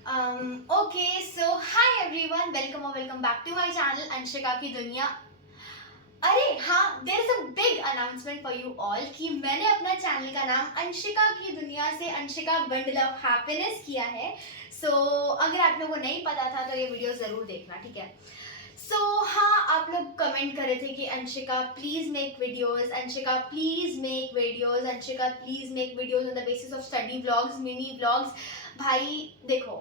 Okay, so hi everyone, welcome back to my channel Anshika की दुनिया। अरे हाँ, there is a big announcement for you all कि मैंने अपना चैनल का नाम अंशिका की दुनिया से अंशिका बंडल ऑफ हैप्पीनेस किया है। अगर आप लोगों को नहीं पता था तो ये वीडियो जरूर देखना, ठीक है। हाँ, आप लोग कमेंट कर रहे थे कि Anshika please make videos, Anshika please make videos, Anshika please make videos on the basis of study vlogs, mini vlogs. भाई देखो,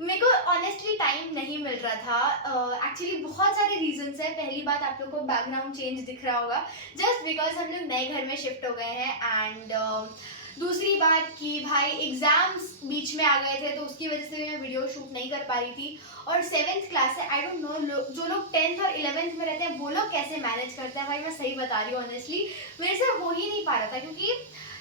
मेरे को ऑनेस्टली टाइम नहीं मिल रहा था। एक्चुअली बहुत सारे रीजंस है। पहली बात, आप लोगों को बैकग्राउंड चेंज दिख रहा होगा जस्ट बिकॉज हम लोग नए घर में शिफ्ट हो गए हैं। एंड दूसरी बात कि भाई एग्जाम्स बीच में आ गए थे, तो उसकी वजह से मैं वीडियो शूट नहीं कर पा रही थी। और 7th क्लास है, आई डोंट नो जो लोग 10th और 11th में रहते हैं वो लोग कैसे मैनेज करते हैं। भाई मैं सही बता रही हूँ, ऑनेस्टली मेरे से हो ही नहीं पा रहा था, क्योंकि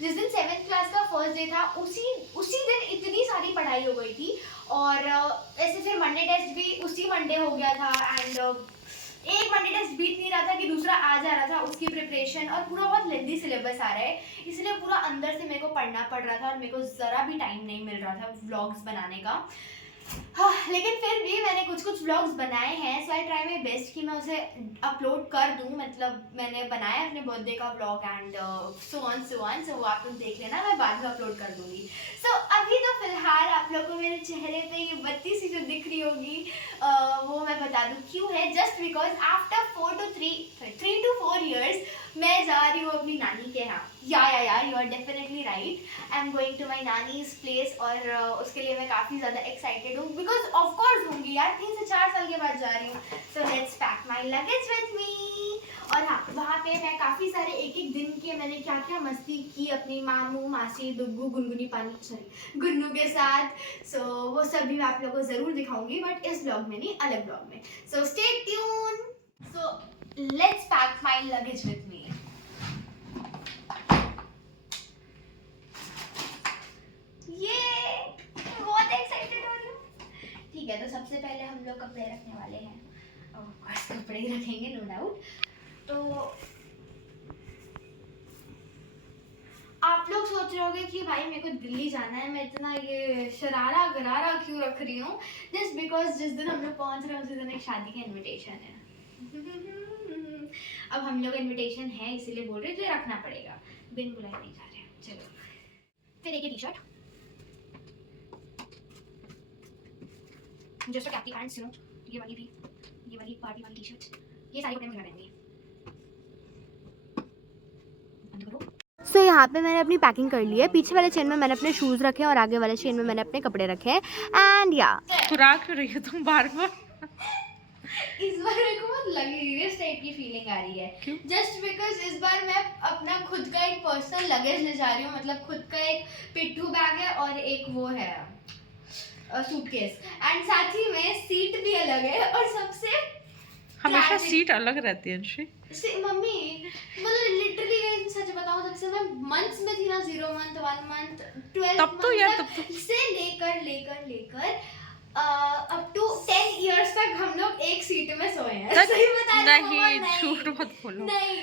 जिस दिन 7th क्लास का फर्स्ट डे था उसी दिन इतनी सारी पढ़ाई हो गई थी। और ऐसे फिर मंडे टेस्ट भी उसी मंडे हो गया था। एंड एक मंडे टेस्ट बीत नहीं रहा था कि दूसरा आ जा रहा था, उसकी प्रिपरेशन और पूरा बहुत लेंदी सिलेबस आ रहा है, इसलिए पूरा अंदर से मेरे को पढ़ना पड़ रहा था और मेरे को ज़रा भी टाइम नहीं मिल रहा था व्लॉग्स बनाने का। हाँ, लेकिन फिर भी मैंने कुछ व्लॉग्स बनाए हैं। सो आई ट्राई माई बेस्ट कि मैं उसे अपलोड कर दूँ। मतलब मैंने बनाया अपने बर्थडे का व्लॉग एंड सो वो आप लोग देख लेना, मैं बाद में अपलोड कर दूँगी। अभी तो फिलहाल आप लोग को मेरे चेहरे पे ये बत्ती सी जो दिख रही होगी, वो मैं बता दूँ क्यों है। Just because after 3 to 4 years मैं जा रही हूँ अपनी नानी के यहाँ। Yeah you are definitely right, I am going to my nani's place. और उसके लिए मैं काफ़ी ज़्यादा एक्साइटेड हूँ, बिकॉज ऑफ कोर्स होंगी यार, 3 से 4 साल के बाद जा रही हूँ। So let's pack my luggage with me. और हाँ, वहाँ पे मैं काफ़ी सारे एक दिन के मैंने क्या क्या मस्ती की अपनी मामू मासी दुग्गू गुन्नू के साथ। वो सब भी मैं आप लोगों को ज़रूर दिखाऊंगी, बट इस ब्लॉग में नहीं, अलग ब्लॉग में। So stay tune. Let's pack my luggage with me. ये बहुत एक्साइटेड हो रही हूँ। ठीक है, तो सबसे पहले हम लोग कपड़े रखने वाले हैं। कपड़े ही रखेंगे, नो डाउट। तो आप लोग सोच रहे होंगे कि भाई मेरे को दिल्ली जाना है, मैं इतना ये शरारा गरारा क्यों रख रही हूँ। जस्ट बिकॉज जिस दिन हम लोग पहुंच रहे हैं उसी दिन एक शादी का इनविटेशन है। अब हम लोग इनविटेशन है इसीलिए बोल रहे थे रखना पड़ेगा, बिन बुलाए नहीं जा रहे हैं। चलो फिर एक T-shirt, just a capri pants, ये वाली भी, ये वाली पार्टी वाली टी शर्ट, ये सारी कपड़े मुझे पहननी है। यहाँ पे मैंने अपनी पैकिंग कर ली है। पीछे वाले चेन में मैंने अपने शूज़ रखे हैं और आगे वाले चेन में मैंने अपने कपड़े रखे हैं। एंड या खुराक क्यों रही हो तुम बार बार? इस बार मेरे को बहुत लग्जरियस टाइप की फीलिंग आ रही है, जस्ट बिकॉज इस बार मैं अपना खुद का एक पर्सनल लगेज ले जा रही हूँ। मतलब खुद का एक पिट्ठू बैग है और एक वो है सूटकेस, एंड साथ ही में सीट भी अलग है। और सबसे हमेशा सीट अलग रहती है अंशी। मम्मी मतलब लिटरली सच बताऊं, जब से मैं मंथ्स में थी ना, 0 month 1 month 12 तब तो यार तब तो से लेकर अप टू 10 years तक हम लोग एक सीट में सोए हैं। सही बता रही हूं? नहीं, झूठ मत बोलो। नहीं,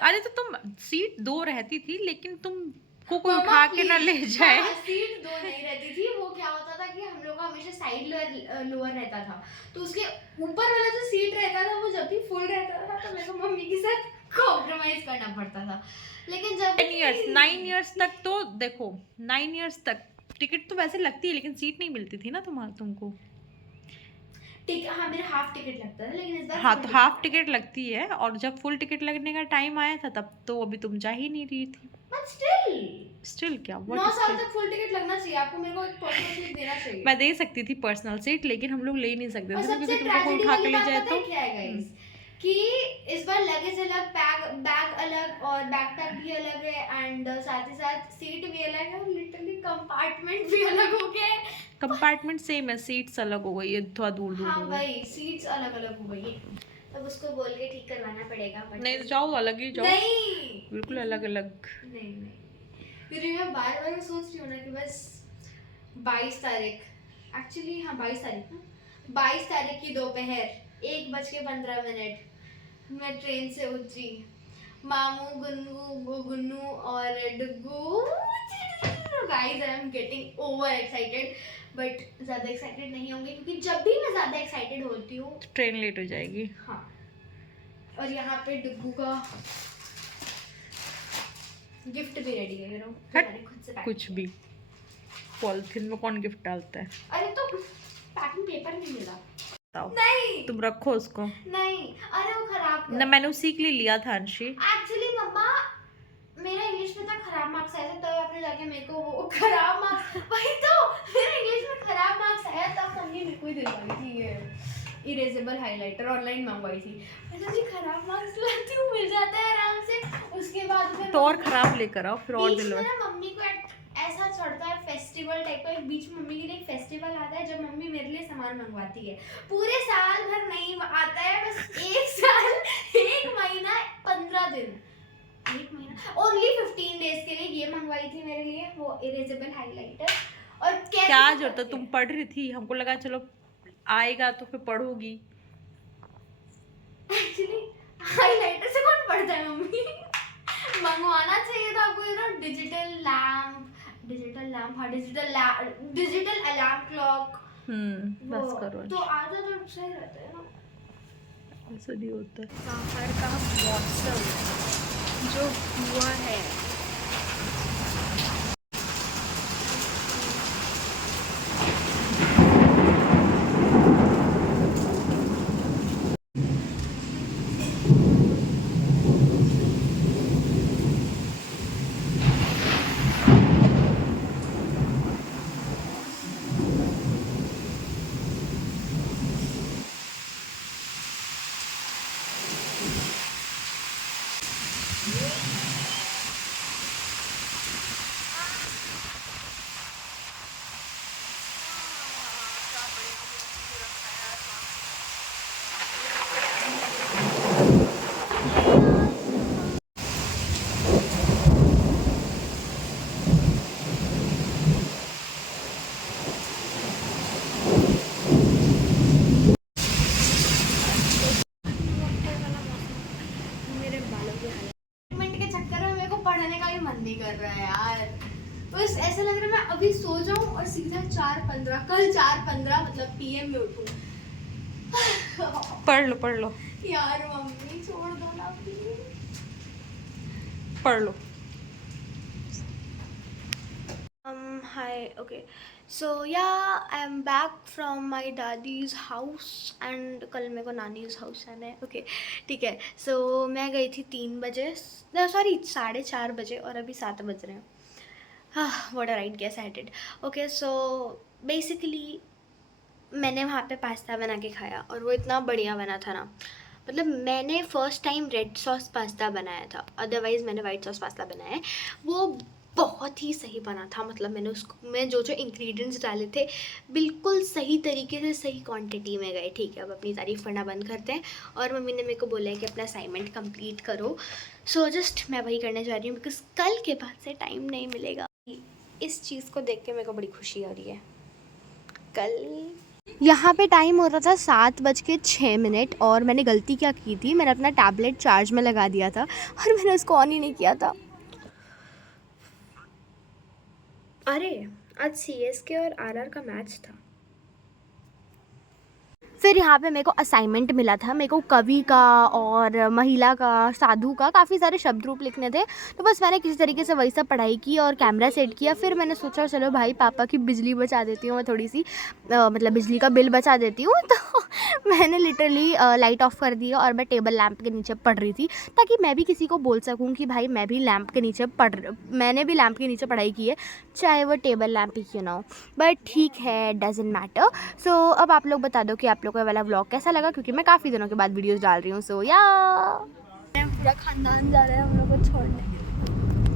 अरे तो तुम सीट 2 रहती थी, लेकिन तुम को कोई उठा के ना ले जाए। सीट 2 नहीं रहती थी। वो क्या होता था कि हम लोग का हमेशा साइड लोअर रहता था, तो उसके ऊपर वाला जो सीट रहता था वो जब भी फुल रहता था तो मेरे को मम्मी के साथ कॉम्प्रोमाइज करना पड़ता था। लेकिन जब 9 years तक तो देखो, 9 years तक टिकट तो वैसे लगती है, लेकिन सीट नहीं मिलती थी ना तुमको। हाँ, मेरा हाफ टिकट लगता था, लेकिन इस बार हाँ, तो हाफ टिकट लगती है, और जब फुल टिकट लगने का टाइम आया था तब तो अभी तुम जा ही नहीं रही थी। बट स्टिल क्या, 9 साल तक फुल टिकट लगना चाहिए आपको, मेरे को एक पर्सनल सीट देना चाहिए। मैं दे सकती थी पर्सनल सीट, लेकिन हम लोग ले नहीं सकते थे क्योंकि तुमको कोई उठा के ले जाए तो। क्या है गाइस कि इस बार लगेज अलग, बैग अलग और बैकपैक भी अलग है, एंड साथ ही साथ सीट भी अलग है, और लिटरली कंपार्टमेंट भी अलग हो गए। कंपार्टमेंट सेम है, सीट्स अलग हो गई है, थोड़ा दूर दूर। हाँ भाई, सीट्स अलग अलग हो गई है, अब उसको बोल के ठीक करवाना पड़ेगा। नहीं तो जाओ, अलग ही जाओ। नहीं, बिल्कुल अलग अलग। नहीं, फिर मैं बार बार सोच रही हूँ ना कि बस 22 तारीख, एक्चुअली हाँ 22 तारीख ना, 22 तारीख की दोपहर 1:15 मैं ट्रेन से उतरी। मामू गुन्नू और Duggu guys I am getting over excited, but ज़्यादा एक्साइटेड नहीं होंगे क्योंकि जब भी मैं ज़्यादा एक्साइटेड होती हूँ ट्रेन लेट हो जाएगी। हाँ। और यहाँ पे डुग्गू का गिफ्ट भी रेडी है, यू नो, मैंने खुद से पैक कुछ भी पॉलिथीन में कौन गिफ्ट डालता है? अरे तो पैकिंग पेपर नहीं मिला। बताओ। नहीं तुम रखो उसको। नहीं, अरे वो खराब ना मैंने उसी के लिए लिया था अंशी। एक्चुअली मम्मा मेरा इंग्लिश में था खराब मार्क्स आया था, तब आपने जाके मेरे को वो खराब मार्क्स वही तो मेरा इंग्लिश में खराब मार्क्स आया तब मम्मी मेरे को ही दिलवाई थी ये इरेजेबल हाइलाइटर, ऑनलाइन मंगवाई थी। मैंने जी खराब मार्क्स लाती हूँ, मिल जाता है आराम से। उसके बाद फिर तो और खराब लेकर आओ, फिर और बीच में दिलवा। ना मम्मी को ऐसा चढ़ता है फेस्टिवल टाइप का, एक बीच में मम्मी के लिए एक फेस्टिवल आता है जब मम्मी मेरे लिए सामान मंगवाती है। पूरे साल भर नहीं आता है, बस एक साल 1 महीना 15 दिन, 1 महीना ओनली 15 डेज के लिए ये मंगवाई थी मेरे लिए वो इरेजेबल हाइलाइटर। और कैसे क्या जरूरत है, तुम पढ़ रही थी, हमको लगा चलो आएगा तो फिर पढ़ोगी। एक्चुअली हाइलाइटर से कौन पढ़ता है मम्मी? मंगवाना चाहिए था आपको, यू नो, डिजिटल लैम्प, हाँ डिजिटल अलार्म क्लॉक। बस करो। तो आधा तो सही रहता है ना। ऐसा नहीं होता है। बाहर का मौसम जो हुआ है नहीं कर रहा है यार, बस ऐसा लग रहा है मैं अभी सो जाऊं और सीधा 4:15 कल 4:15 मतलब पीएम में उठूं। पढ़ लो यार मम्मी छोड़ दो ना प्लीज। पढ़ लो। Hi, okay. So yeah, I'm back from my daddy's house and कल मेरे को नानी's house आना है। Okay, ठीक है। So मैं गई थी 3 बजे, सॉरी 4:30 बजे और अभी 7 बज रहे हैं। What a right guess I did. Okay, so basically मैंने वहाँ पे पास्ता बना के खाया और वो इतना बढ़िया बना था ना, मतलब मैंने first time red sauce pasta बनाया था, अदरवाइज़ मैंने वाइट सॉस पास्ता बनाया है, वो बहुत ही सही बना था। मतलब मैंने उसको मैं जो इंग्रेडिएंट्स डाले थे बिल्कुल सही तरीके से सही क्वांटिटी में गए। ठीक है, अब अपनी तारीफ़ करना बंद करते हैं। और मम्मी ने मेरे को बोला है कि अपना असाइनमेंट कंप्लीट करो, सो जस्ट मैं वही करने जा रही हूँ बिकॉज कल के बाद से टाइम नहीं मिलेगा। इस चीज़ को देख के मेरे को बड़ी खुशी हो रही है। कल यहाँ पे टाइम हो रहा था 7:06 और मैंने गलती क्या की थी, मैंने अपना टैबलेट चार्ज में लगा दिया था और मैंने उसको ऑन ही नहीं किया था। अरे आज CSK और RR का मैच था। फिर यहाँ पे मेरे को असाइनमेंट मिला था, मेरे को कवि का और महिला का, साधु का, काफ़ी सारे शब्द रूप लिखने थे। तो बस मैंने किसी तरीके से वही सब पढ़ाई की और कैमरा सेट किया। फिर मैंने सोचा चलो भाई पापा की बिजली बचा देती हूँ मैं थोड़ी सी, मतलब बिजली का बिल बचा देती हूँ। तो मैंने लिटरली लाइट ऑफ कर दिया और मैं टेबल लैंप के नीचे पढ़ रही थी, ताकि मैं भी किसी को बोल सकूँ कि भाई मैं भी लैंप के नीचे मैंने भी लैंप के नीचे पढ़ाई की है, चाहे वो टेबल लैंप ही क्यों ना हो। बट ठीक है, डजेंट मैटर। सो अब आप लोग बता दो कि आप लोग को वाला व्लॉग कैसा लगा, क्योंकि मैं काफ़ी दिनों के बाद वीडियोस डाल रही हूँ। सो या पूरा खानदान जा रहा है हम लोग को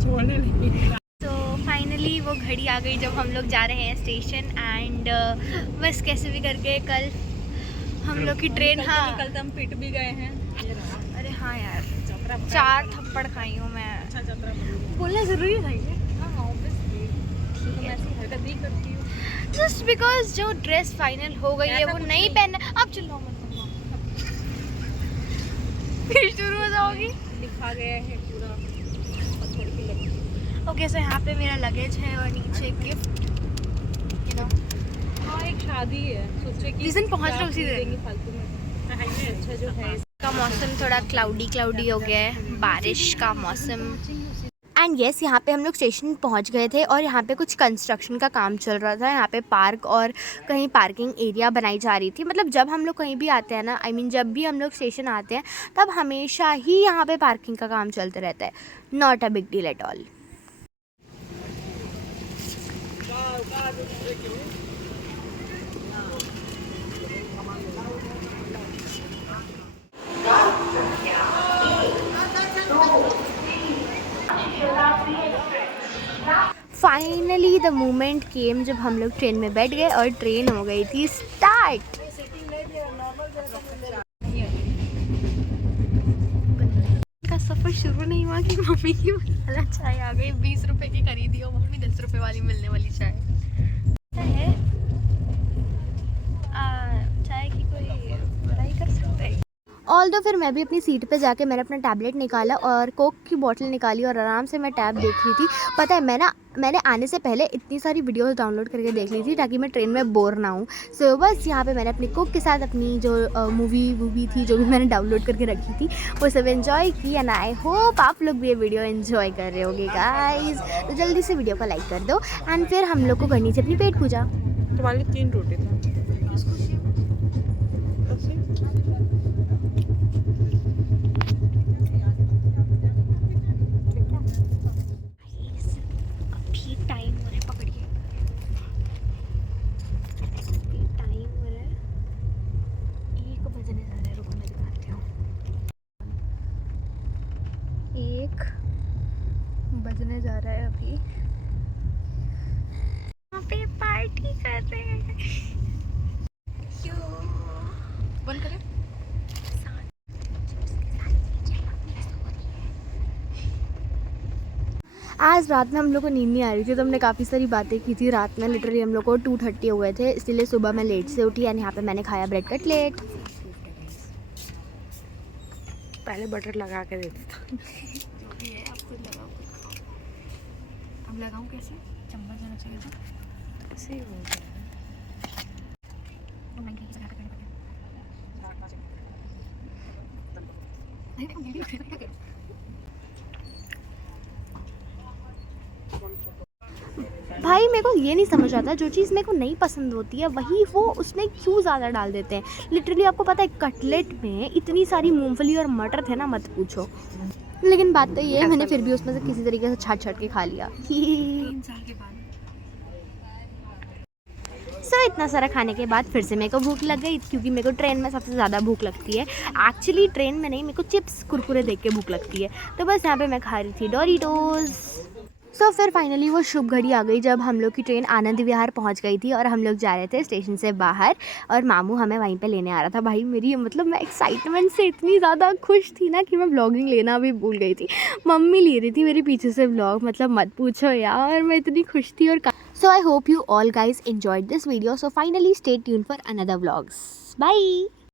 छोड़ने नहीं। तो फाइनली वो घड़ी आ गई जब हम लोग जा रहे हैं स्टेशन एंड बस कैसे भी करके कल हम लोग की ट्रेन, हाँ कल तो हम पिट भी गए हैं। अरे हाँ यार 4 थप्पड़ खाई हूँ मैं। बोलना ज़रूरी था ये, जस्ट बिकॉज जो ड्रेस फाइनल हो गई है वो नहीं पहनना। अब चलो फिर शुरू हो जाओगी। लिखा गया है पूरा ओके सो यहाँ पे मेरा लगेज है और नीचे गिफ्ट, यू नो। हाँ एक शादी है, सोचे कि जिस दिन पहुँच रहे उसी दिन देंगे फालतू में। अच्छा जो है का मौसम थोड़ा क्लाउडी हो गया है, बारिश का मौसम। एंड येस, यहाँ पे हम लोग स्टेशन पहुँच गए थे और यहाँ पे कुछ कंस्ट्रक्शन का काम चल रहा था। यहाँ पे पार्क और कहीं पार्किंग एरिया बनाई जा रही थी। मतलब जब हम लोग कहीं भी आते हैं ना, जब भी हम लोग स्टेशन आते हैं तब हमेशा ही यहाँ पे पार्किंग का काम चलते रहता है। Not a big deal at all. Finally the moment came जब हम लोग ट्रेन में बैठ गए और ट्रेन हो गई थी स्टार्ट। का सफ़र शुरू नहीं हुआ कि मम्मी की मसाला चाय आ गई। 20 रुपए की खरीदी और मम्मी 10 रुपए वाली मिलने वाली चाय है। चाय की कोई बुराई कर सकता है? ऑल दो फिर मैं भी अपनी सीट पे जाके मैंने अपना टैबलेट निकाला और कोक की बोतल निकाली और आराम से मैं टैब देख रही थी। पता है मैंने आने से पहले इतनी सारी वीडियोस डाउनलोड करके देख ली थी ताकि मैं ट्रेन में बोर ना हूँ। सो बस यहाँ पे मैंने अपनी कोक के साथ अपनी जो मूवी थी जो भी मैंने डाउनलोड करके रखी थी वो सब एंजॉय की। एंड आई होप आप लोग भी ये वीडियो एंजॉय कर रहे होगे गाइज। तो जल्दी से वीडियो को लाइक कर दो एंड फिर हम लोग को करनी थी अपनी पेट पूजा। तुम्हारे लिए 3 रोटी था। टाइम हो रहा है, पकड़िए टाइम हो रहा है, 1 बजने जा रहा है। रुको मैं दिखाती हूँ, 1 बजने जा रहा है अभी। यहाँ पे पार्टी कर रहे हैं। बंद करें? आज रात में हम लोग को नींद नहीं आ रही थी तो हमने काफ़ी सारी बातें की थी रात में। लिटरली हम लोग को 2:30 हो गए थे, इसलिए सुबह मैं लेट से उठी एंड यहाँ पे मैंने खाया ब्रेड कटलेट। पहले बटर लगा के देते था। अब लगाऊं कैसे? चम्मच जाना चाहिए था। ऐसे ही हो गया। भाई मेरे को ये नहीं समझ आता, जो चीज़ मेरे को नहीं पसंद होती है वही वो उसमें क्यों ज़्यादा डाल देते हैं। लिटरली आपको पता है कटलेट में इतनी सारी मूंगफली और मटर थे ना, मत पूछो। लेकिन बात तो ये है मैंने फिर भी उसमें से किसी तरीके से छाट के खा लिया। 3 साल के बाद। सो इतना सारा खाने के बाद फिर से मेरे को भूख लग गई, क्योंकि मेरे को ट्रेन में सबसे ज़्यादा भूख लगती है। एक्चुअली ट्रेन में नहीं, मेरे को चिप्स कुरकुरे देख के भूख लगती है। तो बस यहाँ पे मैं खा रही थी डोरिटोज। सो फिर फाइनली वो शुभ घड़ी आ गई जब हम लोग की ट्रेन आनंद विहार पहुंच गई थी और हम लोग जा रहे थे स्टेशन से बाहर और मामू हमें वहीं पे लेने आ रहा था। भाई मेरी मैं एक्साइटमेंट से इतनी ज़्यादा खुश थी ना कि मैं व्लॉगिंग लेना भी भूल गई थी। मम्मी ले रही थी मेरे पीछे से व्लॉग, मत पूछो यार, मैं इतनी खुश थी। और so I hope you all guys enjoyed this video. So finally stay tuned for another vlogs. Bye.